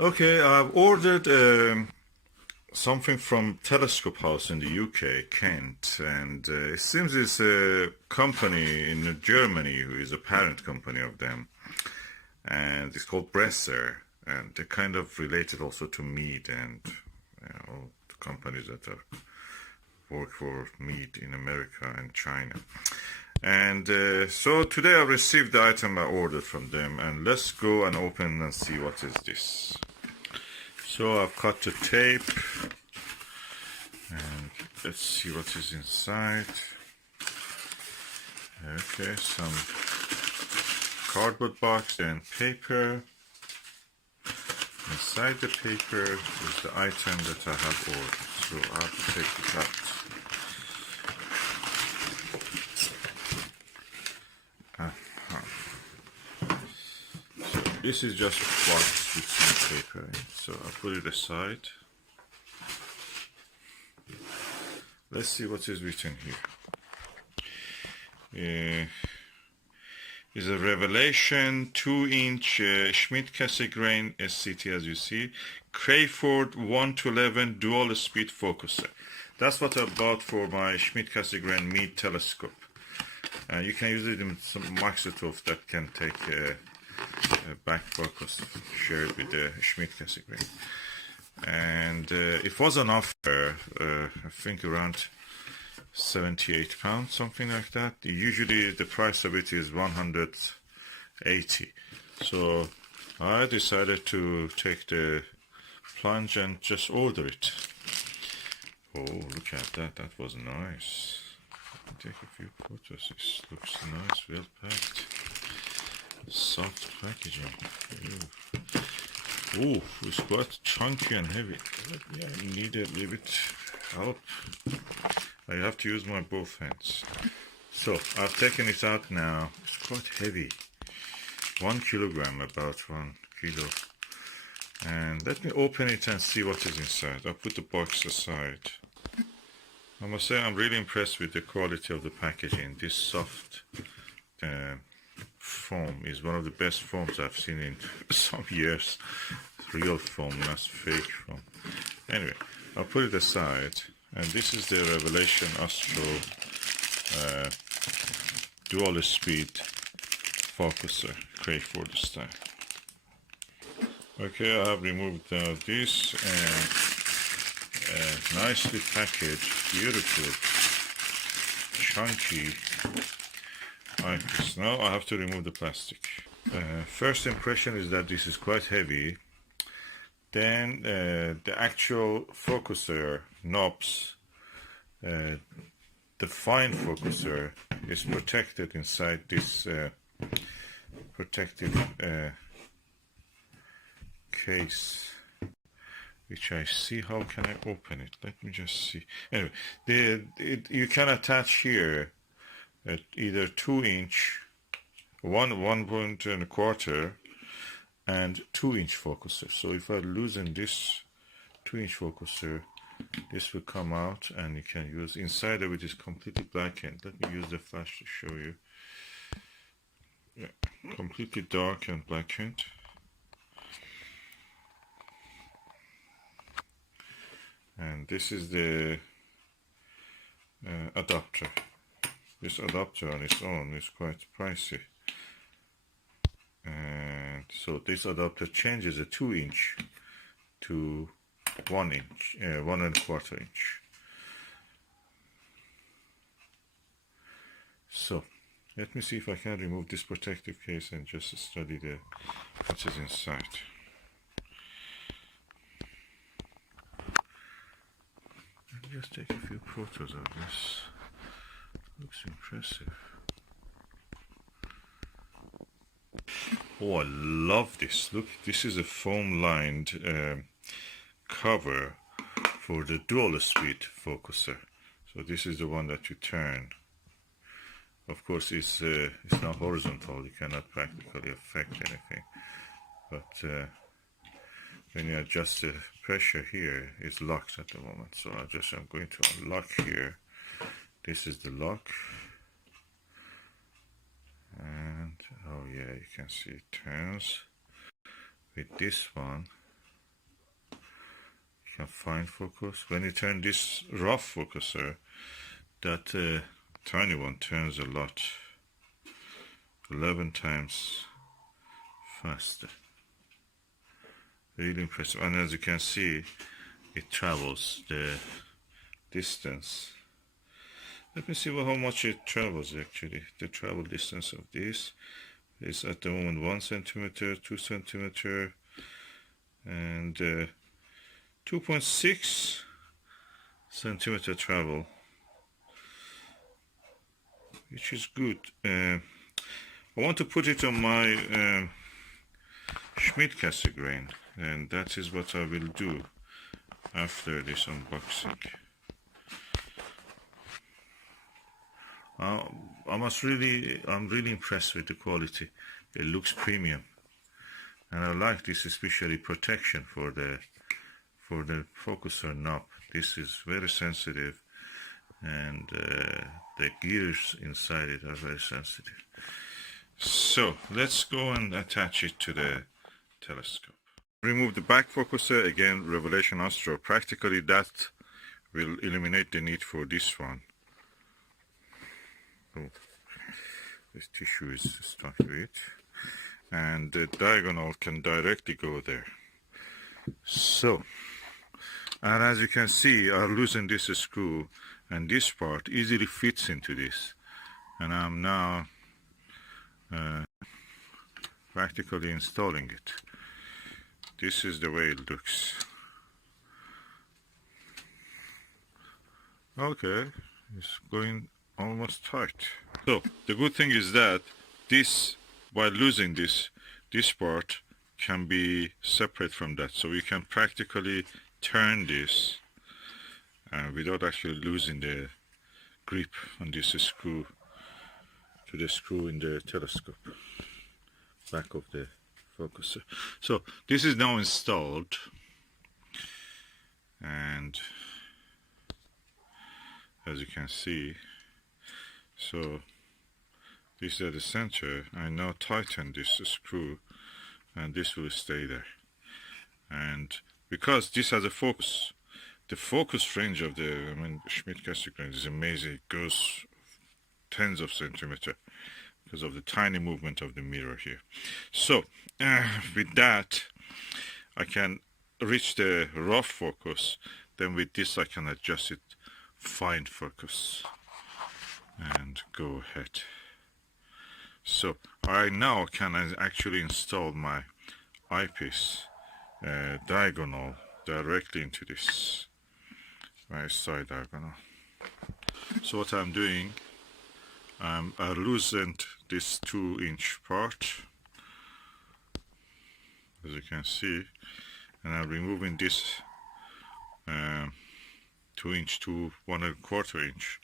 Okay, I've ordered something from Telescope House in the UK, Kent, and it seems it's a company in Germany who is a parent company of them, and it's called Bresser, and they're kind of related also to Mead and all the companies that work for Mead in America and China. And so today I received the item I ordered from them, and let's go and open and see what is this. So I've cut the tape, and let's see what is inside. Okay, some cardboard box and paper. Inside the paper is the item that I have ordered, so I have to take it out. So this is just a box with some paper in it, so I'll put it aside. Let's see what is written here. Is a Revelation 2-inch Schmidt-Cassegrain SCT, as you see, Crayford 1:11 dual speed focuser. That's what I bought for my Schmidt-Cassegrain Mead telescope. You can use it in some microscope that can take a back focus, share it with the Schmidt-Cassegrain. And it was on offer, I think around £78, something like that. Usually the price of it is 180. So I decided to take the plunge and just order it. Oh, look at that, that was nice. Take a few photos. This looks nice, well packed. Soft packaging. Oh, it's quite chunky and heavy. Yeah, I need a little bit help. I have to use my both hands. So I've taken it out now. It's quite heavy. 1 kilogram, about 1 kilo. And let me open it and see what is inside. I'll put the box aside. I must say I'm really impressed with the quality of the packaging. This soft foam is one of the best foams I've seen in some years. It's real foam, not fake foam. Anyway, I'll put it aside. And this is the Revelation Astro dual speed focuser, Crayford style. Okay, I have removed this and nicely packaged, beautiful, chunky like this. Now I have to remove the plastic. First impression is that this is quite heavy. Then the actual focuser knobs, the fine focuser is protected inside this protective case, which I see. How can I open it? Let me just see. Anyway, you can attach here either 2-inch, 1.25 and 2-inch focuser. So if I loosen this 2-inch focuser, this will come out, and you can use inside of it is completely blackened. Let me use the flash to show you. Yeah, completely dark and blackened. And this is the adapter. This adapter on its own is quite pricey. And so this adapter changes a 2-inch to 1-inch, 1.25 inch. So let me see if I can remove this protective case and just study what is inside. Just take a few photos of this. Looks impressive. Oh, I love this. Look, this is a foam lined cover for the dual speed focuser. So this is the one that you turn. Of course, it's not horizontal. You cannot practically affect anything. But when you adjust the pressure here, it's locked at the moment. So I'm going to unlock here. This is the lock. And oh yeah, you can see it turns. With this one, can fine focus. When you turn this rough focuser, that tiny one turns a lot, 11 times faster. Really impressive. And as you can see, it travels the distance. Let me see how much it travels actually. The travel distance of this is at the moment 1 centimeter, 2 centimeter, and 2.6 centimeter travel, which is good. I want to put it on my Schmidt-Cassie grain, and that is what I will do after this unboxing. I'm really impressed with the quality. It looks premium, and I like this, especially protection for the focuser knob. This is very sensitive, and the gears inside it are very sensitive. So let's go and attach it to the telescope. Remove the back focuser, again Revelation Astro. Practically that will eliminate the need for this one. Oh, this tissue is stuck to it, and the diagonal can directly go there. So, and as you can see, I loosened this screw, and this part easily fits into this, and I'm now practically installing it. This is the way it looks. Okay, it's going almost tight. So the good thing is that this, by losing this part can be separate from that, so we can practically turn this without actually losing the grip on this screw to the screw in the telescope back of the focuser. So this is now installed, and as you can see, so this is at the center. I now tighten this screw, and this will stay there. And because this has a focus, the focus range of the Schmidt-Cassie grain is amazing. It goes tens of centimeters because of the tiny movement of the mirror here. So with that, I can reach the rough focus. Then with this, I can adjust it fine focus and go ahead. So I now can actually install my eyepiece diagonal directly into this, my side diagonal. So what I'm doing, I loosened this 2-inch part, as you can see, and I'm removing this 2-inch to 1¼ inch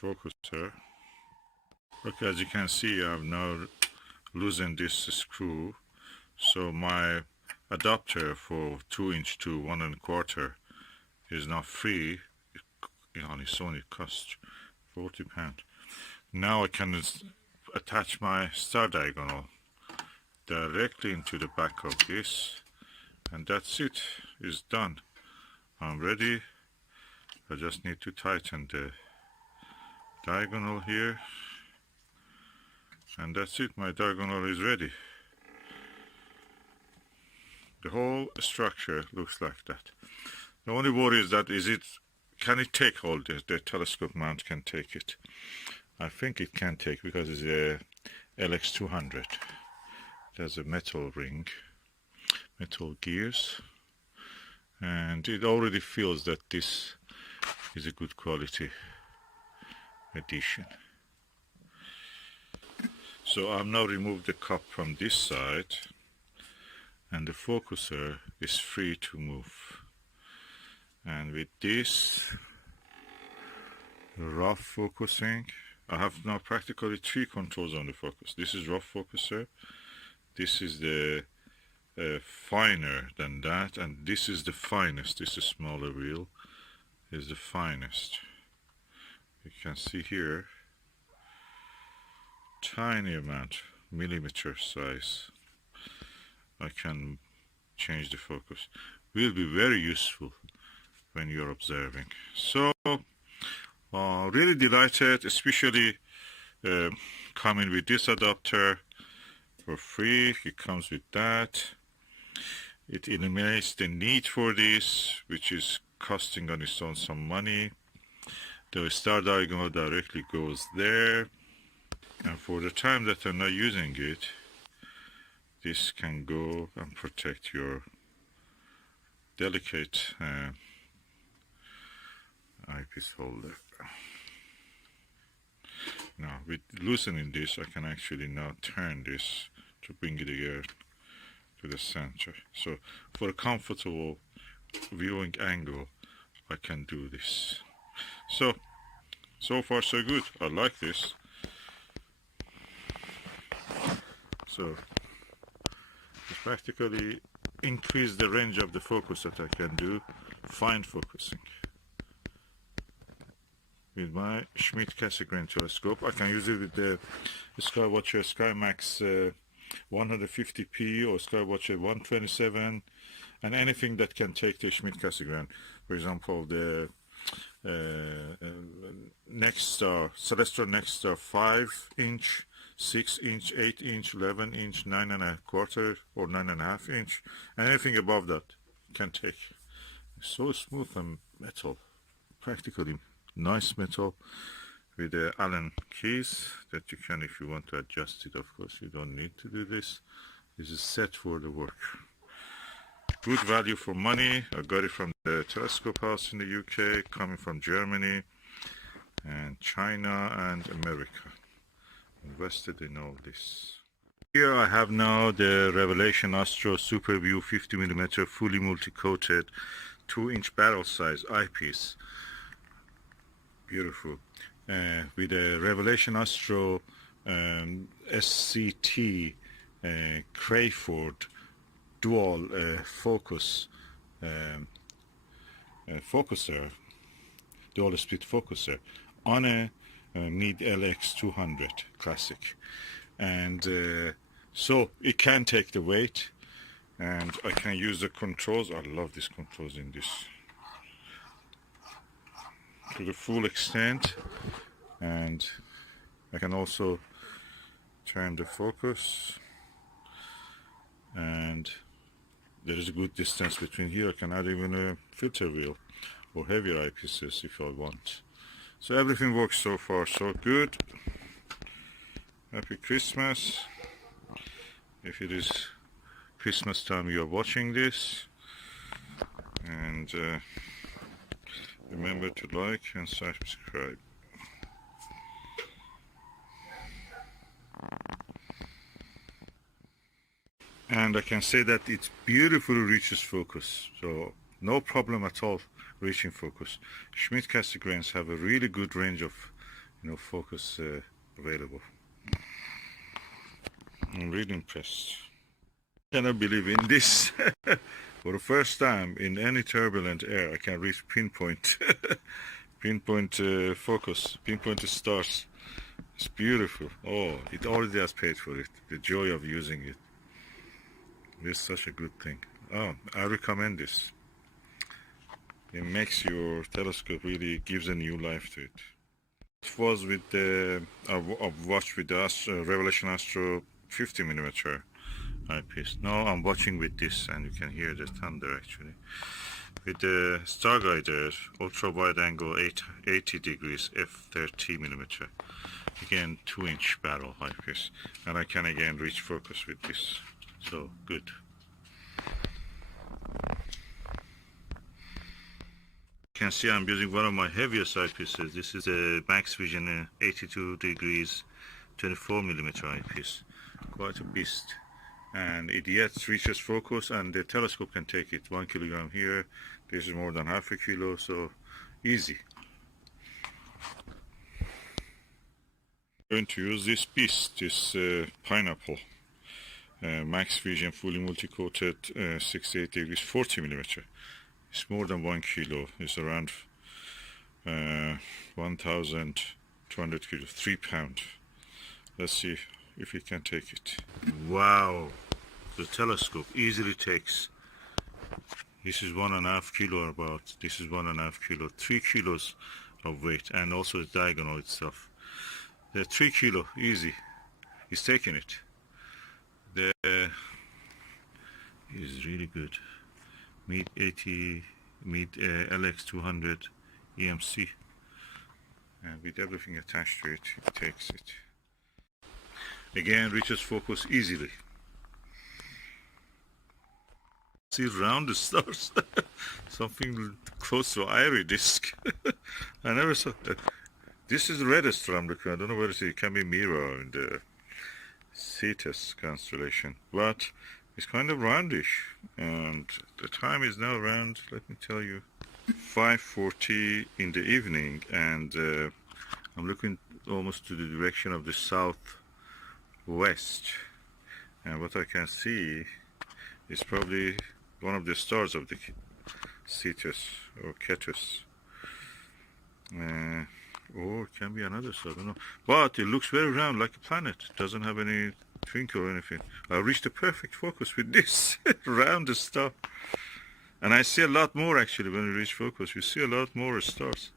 focuser. Okay, as you can see, I've now loosened this screw, so my adapter for 2-inch to 1¼ is now free. It's only cost £40. Now I can attach my star diagonal directly into the back of this, and that's it. It's done. I'm ready. I just need to tighten the diagonal here, and that's it. My diagonal is ready. The whole structure looks like that. The only worry is that can it take all this? The telescope mount can take it. I think it can take, because it's a LX200. It has a metal ring, metal gears, and it already feels that this is a good quality edition. So I've now removed the cup from this side, and the focuser is free to move. And with this rough focusing, I have now practically 3 controls on the focus. This is rough focuser, this is the finer than that, and this is the finest. This is smaller wheel is the finest. You can see here, tiny amount, millimeter size. I can change the focus. will be very useful when you're observing. So really delighted, especially coming with this adapter for free. It comes with that. It eliminates the need for this, which is costing on its own some money. The star diagonal directly goes there, and for the time that I'm not using it, this can go and protect your delicate eyepiece holder. Now with loosening this, I can actually now turn this to bring it here to the center. So for a comfortable viewing angle, I can do this. So far so good. I like this. So it practically increase the range of the focus that I can do, fine focusing. With my Schmidt-Cassegrain telescope, I can use it with the Skywatcher SkyMax 150p or Skywatcher 127, and anything that can take the Schmidt-Cassegrain. For example, the Nexstar, Celestial Nexstar 5-inch, 6-inch, 8-inch, 11-inch, 9.25 or 9.5 inch, and anything above that can take. So smooth and metal, practically nice metal with the Allen keys that you can, if you want to adjust it, of course you don't need to do this. This is set for the work. Good value for money. I got it from the telescope house in the UK, coming from Germany and China and America. Invested in all this. Here I have now the Revelation Astro Super View 50mm fully multi-coated 2-inch barrel size eyepiece. Beautiful. With a Revelation Astro SCT Crayford dual focus focuser, dual speed focuser on a Need LX200 Classic, and so it can take the weight, and I can use the controls. I love these controls in this to the full extent, and I can also turn the focus, and there is a good distance between here. I can add even a filter wheel or heavier eyepieces if I want. So everything works so far so good. Happy Christmas. If it is Christmas time you are watching this, and remember to like and subscribe. And I can say that it beautifully reaches focus, so no problem at all reaching focus. Schmidt-Cassegrains have a really good range of focus available. I'm really impressed. I cannot believe in this. For the first time in any turbulent air I can reach pinpoint pinpoint focus, pinpoint stars. It's beautiful. Oh, it already has paid for it. The joy of using it. It's such a good thing. Oh, I recommend this. It makes your telescope, really gives a new life to it. It was with the I've watched with the Revelation Astro 50mm eyepiece. Now I'm watching with this, and you can hear the thunder actually. With the Starguider ultra wide angle 80 degrees f30mm. Again 2-inch barrel eyepiece, and I can again reach focus with this. So good. You can see I'm using one of my heaviest eyepieces. This is a Max Vision 82 degrees 24mm eyepiece. Quite a beast, and it yet reaches focus, and the telescope can take it. 1 kilogram here. This is more than half a kilo, so easy. I'm going to use this beast, this pineapple. Max Vision fully multi-coated 68 degrees 40mm. It's more than 1 kilo. It's around 1,200 kilos, 3 pounds. Let's see if it can take it. Wow, the telescope easily takes This is 1.5 kilo about. This is 1.5 kilo, 3 kilos of weight, and also the diagonal itself. The 3 kilo, easy. He's taking it. The is really good. Meet 80, meet LX 200 EMC, and with everything attached to it, it takes it. Again, reaches focus easily. See round the stars, something close to ivory disc. I never saw that. This is the reddest from the. I don't know whether it can be mirror in the Cetus constellation, but it's kind of roundish. And the time is now around, let me tell you, 5:40 in the evening, and I'm looking almost to the direction of the southwest, and what I can see is probably one of the stars of the Cetus or Cetus. Or it can be another star, I don't know. But it looks very round, like a planet. It doesn't have any twinkle or anything. I reached the perfect focus with this round the star. And I see a lot more actually when we reach focus. You see a lot more stars.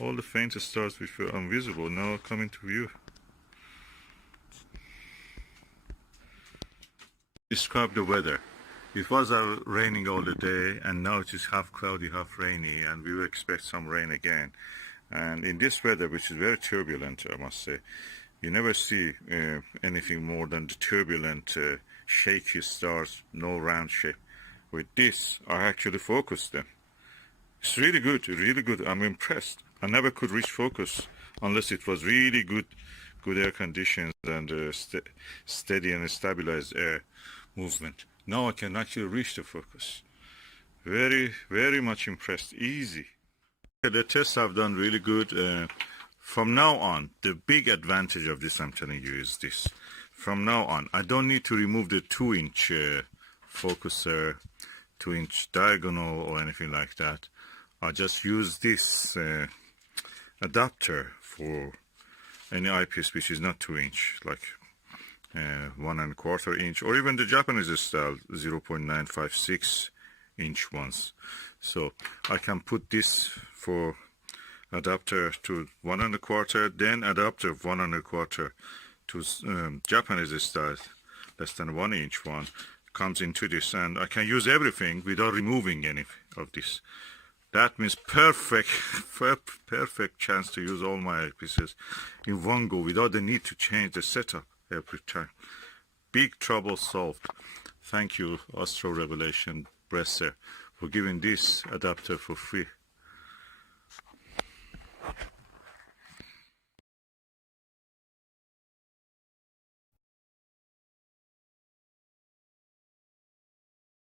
All the faintest stars which were invisible now come into view. Describe the weather. It was raining all the day, and now it is half cloudy, half rainy, and we will expect some rain again. And in this weather, which is very turbulent, I must say, you never see anything more than the turbulent, shaky stars, no round shape. With this, I actually focused them. It's really good, really good. I'm impressed. I never could reach focus unless it was really good air conditions and steady and stabilized air movement. Now I can actually reach the focus. Very, very much impressed. Easy. The tests I've done really good. From now on, the big advantage of this, I'm telling you, is this. From now on, I don't need to remove the 2-inch focuser, 2-inch diagonal or anything like that. I just use this adapter for any eyepiece which is not 2-inch, like 1.25 inch, or even the Japanese style 0.956 inch ones. So I can put this for adapter to 1.25, then adapter 1.25 to Japanese style less than 1 inch one comes into this, and I can use everything without removing any of this. That means perfect chance to use all my eyepieces in one go without the need to change the setup every time. Big trouble solved. Thank you, Astro Revelation Bresser, for giving this adapter for free.